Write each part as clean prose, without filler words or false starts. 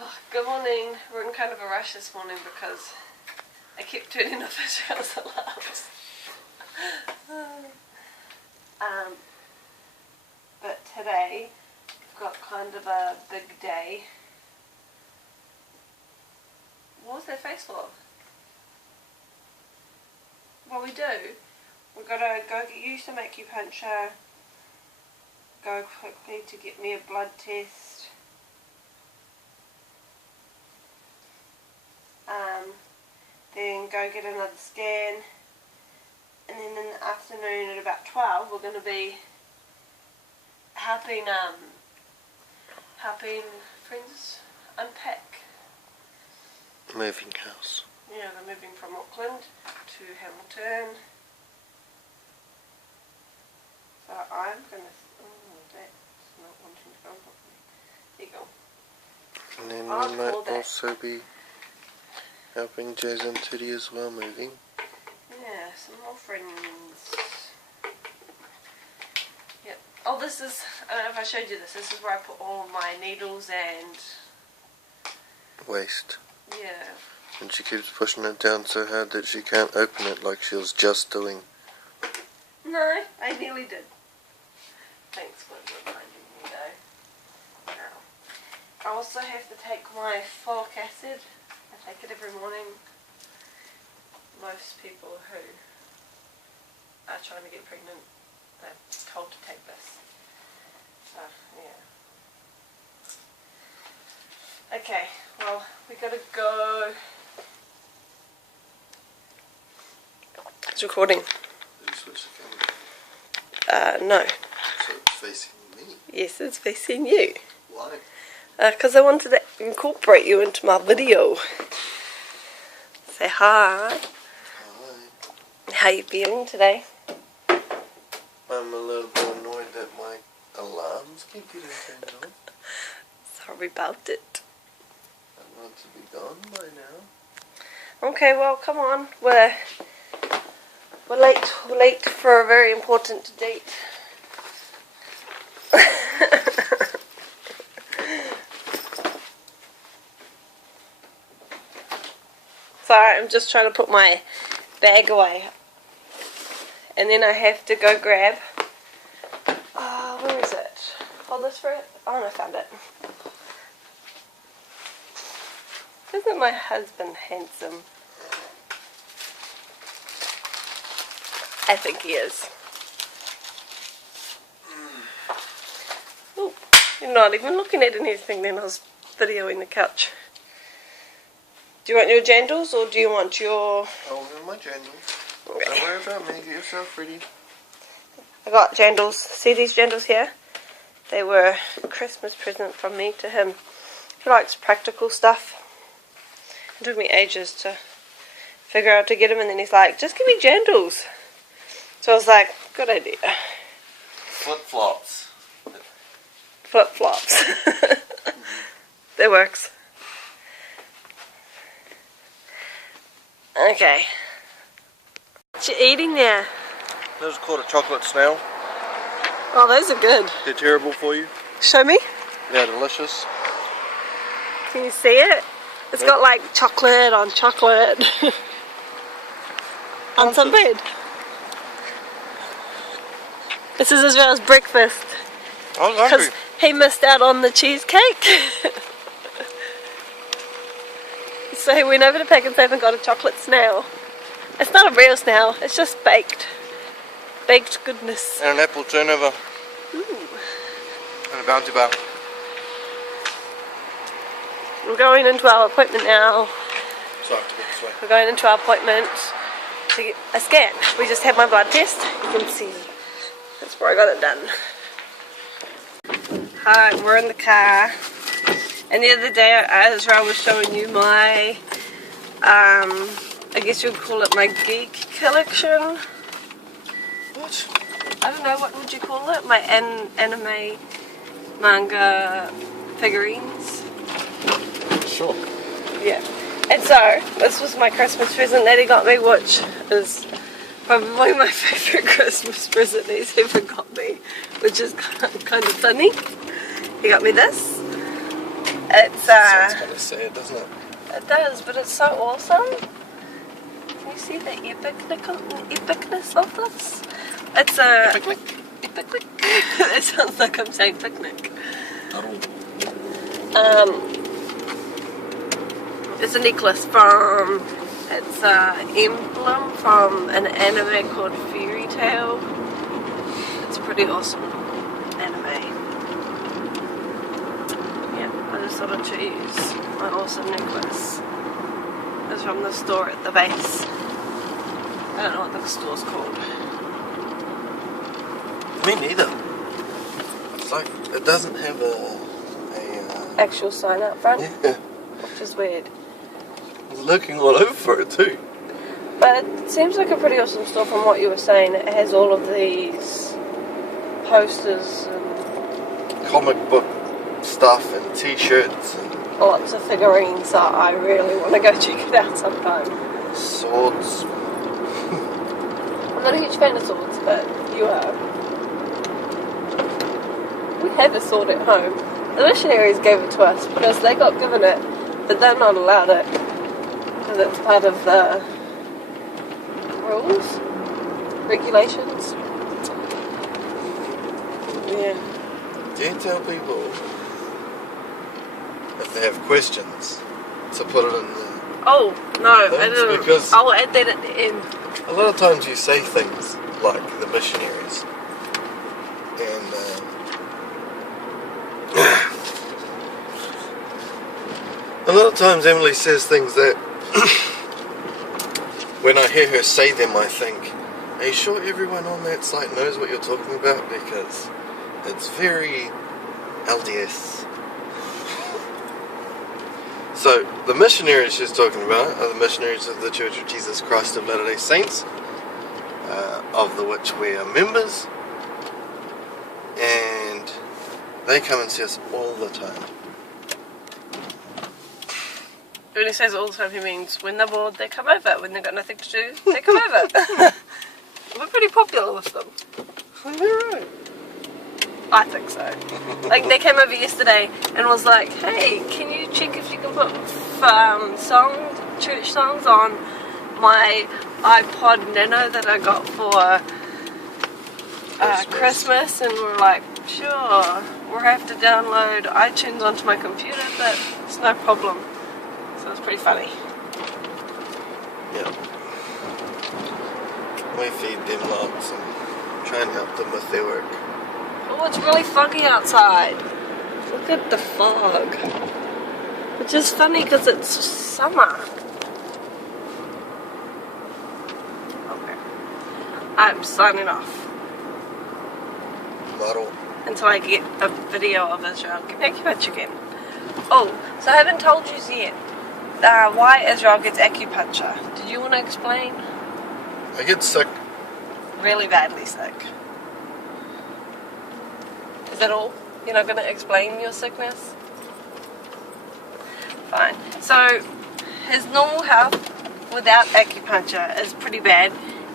Oh, good morning. We're in kind of a rush this morning because I kept turning off Israel's alarms. But today we've got kind of a big day. What was their face for? What we do, we're gonna go use the acupuncture, go quickly to get me a blood test. Then go get another scan, and then in the afternoon at about 12 we're going to be helping friends unpack. Moving house. Yeah, they're moving from Auckland to Hamilton. So I'm going to... Oh, that's not wanting to go properly. There you go. And then you might also be helping Jazz and Teddy as well moving. Yeah, some more friends. Yep. Oh, this is, I don't know if I showed you this. This is where I put all my needles and... Waste. Yeah. And she keeps pushing it down so hard that she can't open it like she was just doing. No, I nearly did. Thanks for reminding me though. Now, I also have to take my folic acid. I take it every morning. Most people who are trying to get pregnant, they're told to take this. So, yeah. Okay, well, we gotta go. It's recording. Did you switch the camera? No. So it's facing me? Yes, it's facing you. Why? Because I wanted to incorporate you into my video. Say hi. Hi. How you feeling today? I'm a little bit annoyed that my alarms keep getting turned on. Sorry about it. I want to be gone by now. Okay, well, come on. We're late. We're late for a very important date. Sorry, I'm just trying to put my bag away. And then I have to go grab... where is it? Hold this for it? Oh, no, I found it. Isn't my husband handsome? I think he is. Oh, you're not even looking at anything then. I was videoing the couch. Do you want your jandals or do you want your... Oh, my jandals. Okay. Don't worry about me. Get yourself ready. I got jandals. See these jandals here? They were a Christmas present from me to him. He likes practical stuff. It took me ages to figure out how to get him, and then he's like, just give me jandals. So I was like, good idea. Flip-flops. Flip-flops. That works. Okay. What you eating there? Those are called a chocolate snail. Oh, those are good. They're terrible for you. Show me. They're delicious. Can you see it? It's got like chocolate on chocolate. On some bread. This is Israel's breakfast. I was hungry. Because he missed out on the cheesecake. So he went over to Pack and Save and got a chocolate snail. It's not a real snail, it's just baked. Baked goodness. And an apple turnover. Ooh. And a bounty bar. We're going into our appointment now. Sorry, to get this way. We're going into our appointment to get a scan. We just had my blood test. You can see. That's where I got it done. Hi, we're in the car. And the other day, Israel was showing you my, I guess you'd call it my geek collection. What? I don't know, what would you call it? My anime manga figurines. Sure. Yeah. And so, this was my Christmas present that he got me, which is probably my favourite Christmas present he's ever got me, which is kind of funny. He got me this. It's Sounds kind of sad, doesn't it? It does, but it's so awesome. Can you see the epicness of this? It's a Picnic? picnic. It sounds like I'm saying picnic. Oh. It's a necklace from. It's an emblem from an anime called Fairy Tail. It's pretty awesome anime. Yeah, I just thought I'd choose my awesome necklace. It's from the store at the base. I don't know what the store's called. Me neither. It's like, it doesn't have a Actual sign out front, yeah. which is weird. I was looking all over for it too. But it seems like a pretty awesome store from what you were saying. It has all of these posters and Comic book stuff and t-shirts and lots of figurines that I really want to go check it out sometime. swords. I'm not a huge fan of swords, but you are. We have a sword at home. The missionaries gave it to us because they got given it, but they're not allowed it because it's part of the rules, regulations. Yeah. Do you tell people if they have questions to put it in the... Oh, no, I Thanks, didn't. because- I'll add that at the end. A lot of times you say things like the missionaries and a lot of times Emily says things that when I hear her say them I think, are you sure everyone on that site knows what you're talking about? Because it's very LDS. So, the missionaries she's talking about are the missionaries of the Church of Jesus Christ of Latter-day Saints, of the which we are members, and they come and see us all the time. When he says all the time, he means when they're bored, they come over. When they've got nothing to do, they come over. We're pretty popular with them. Right. I think so. Like, they came over yesterday and was like, hey, can you check if you can put church songs on my iPod Nano that I got for Christmas? And we're like, sure, we'll have to download iTunes onto my computer, but it's no problem. So it's pretty funny. Yeah. We feed them lots and try and help them with their work. Oh, it's really foggy outside. Look at the fog. Which is funny because it's summer. Okay. I'm signing off Model. until I get a video of Israel. Give me acupuncture again. Oh, so I haven't told you yet why Israel gets acupuncture. Did you want to explain? I get sick. Really badly sick. Is that all? You're not going to explain your sickness? Fine. So, his normal health without acupuncture is pretty bad.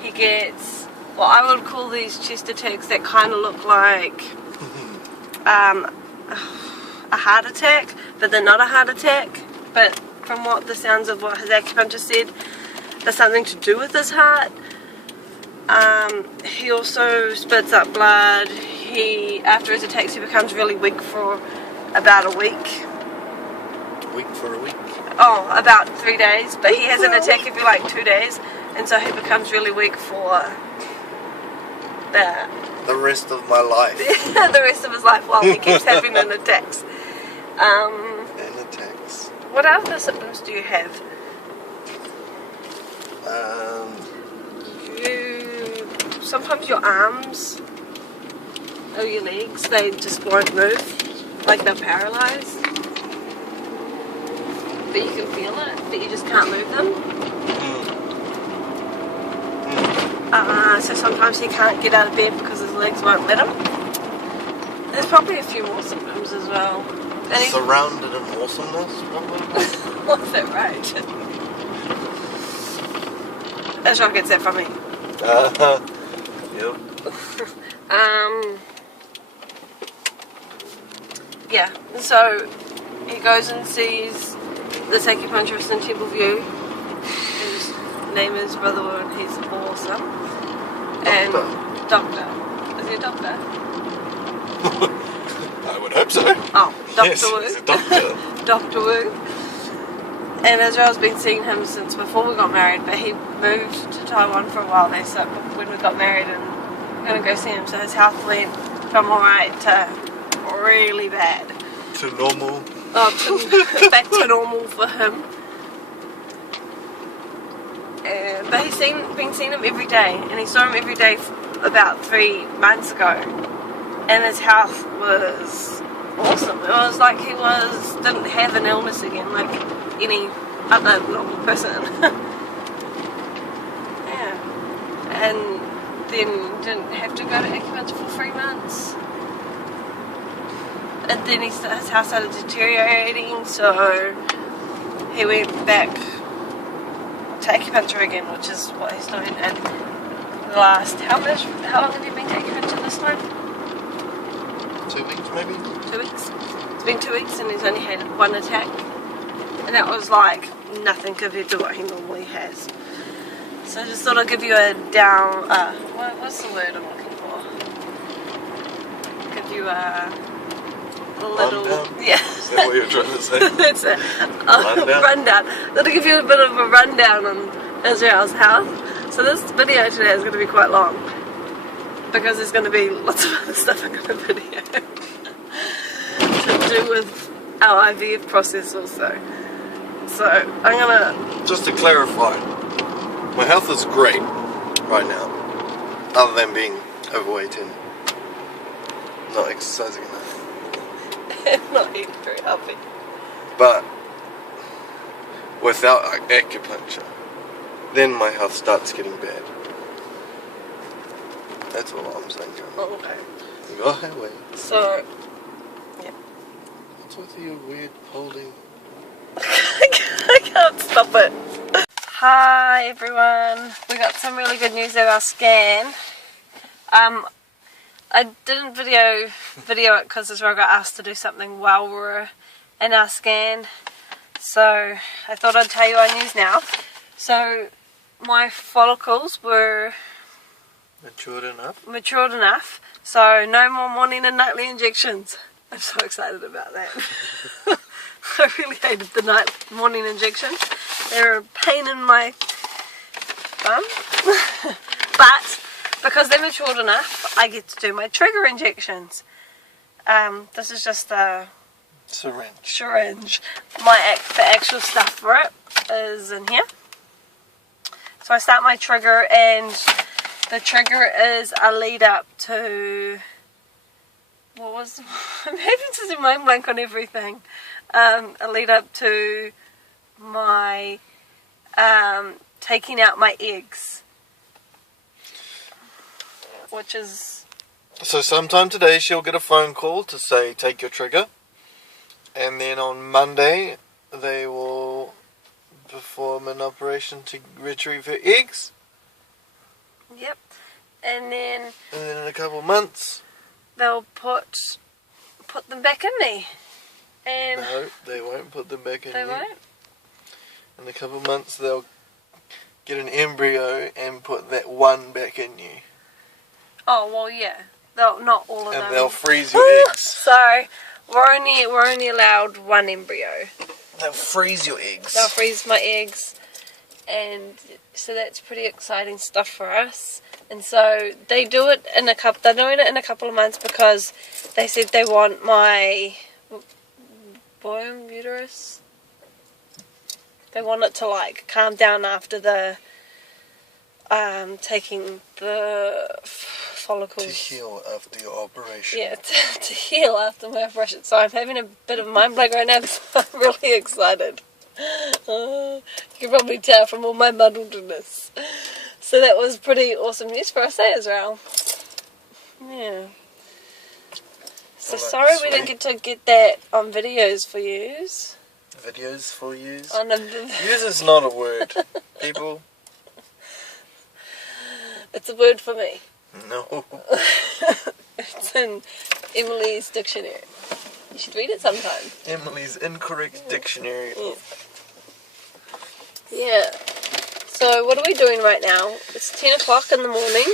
He gets what I would call these chest attacks that kind of look like a heart attack, but they're not a heart attack. But from what the sounds of what his acupuncture said, there's something to do with his heart. He also spits up blood. After his attacks, he becomes really weak for about a week. Week for a week. Oh, about 3 days. But he has an attack every like 2 days, and so he becomes really weak for The rest of my life. the rest of his life while he keeps having an attacks. And attacks. What other symptoms do you have? Sometimes your arms or your legs, they just won't move, like they're paralyzed. But you can feel it, but you just can't move them. So sometimes he can't get out of bed because his legs won't let him. There's probably a few more symptoms as well. And he's Surrounded in awesomeness, probably. what's that right? Israel gets that from me. Yep. Yeah, so he goes and sees this acupuncturist in Templeview. His name is Brother Wood. He's awesome. And doctor. Is he a doctor? I would hope so. Oh, Dr. Yes, Wu. he's a doctor. Dr. Wu. And Israel's been seeing him since before we got married, but he moved to Taiwan for a while there, so when we got married, and we're going to go see him. So his health went from alright to really bad. To normal. Oh, back to normal for him. But he's been seeing him every day, and he saw him every day about 3 months ago, and his health was awesome. It was like he didn't have an illness again, like any other normal person. Yeah, and then didn't have to go to acupuncture for 3 months. And then his house started deteriorating, so he went back to acupuncture again, which is what he's doing. And how long have you been to acupuncture this time? 2 weeks maybe? 2 weeks. It's been 2 weeks and he's only had 1 attack. And that was like nothing compared to what he normally has. So I just thought I'd give you a down, what's the word I'm looking for? Give you a little, yeah. Is that what you're trying to say? It's a rundown. That'll give you a bit of a rundown on Israel's health. So this video today is going to be quite long, because there's going to be lots of other stuff I'm going to video to do with our IVF process also. So I'm going to... Just to clarify, my health is great right now, other than being overweight and not exercising enough. not eating very healthy. But without acupuncture, then my health starts getting bad. That's all I'm saying. Oh, okay. Go away. So, yeah. What's with your weird holding? I can't stop it. Hi everyone. We got some really good news of our scan. I didn't video it because Israel got asked to do something while we were in our scan. So I thought I'd tell you our news now. So my follicles were Matured enough. So no more morning and nightly injections. I'm so excited about that. I really hated the morning injections. They were a pain in my bum. But because they're matured enough, I get to do my trigger injections. This is just a syringe. The actual stuff for it is in here. So I start my trigger, and the trigger is a lead up to... I'm having to do mind blank on everything. A lead up to my taking out my eggs, which is... So sometime today she'll get a phone call to say take your trigger, and then on Monday they will perform an operation to retrieve her eggs. Yep. And then in a couple of months they'll put them back in me. And no, they won't put them back in. They won't? In a couple of months they'll get an embryo and put that one back in you. Oh well, yeah. Not all of them. And they'll freeze your eggs. Sorry, we're only allowed 1 embryo. They'll freeze your eggs. They'll freeze my eggs, and so that's pretty exciting stuff for us. And so they do it in they're doing it in a couple of months because they said they want my bottom uterus. They want it to like calm down after the taking the follicles. To heal after your operation. Yeah, to heal after my operation. So I'm having a bit of a mind blank right now because I'm really excited. You can probably tell from all my muddledness. So that was pretty awesome news for us, Israel. Yeah. So sorry we didn't get to get that on videos for yous. Videos for yous? Yous is not a word. People. It's a word for me. No. It's in Emily's dictionary. You should read it sometime. Emily's Incorrect Dictionary. Yeah. So what are we doing right now? It's 10 o'clock in the morning.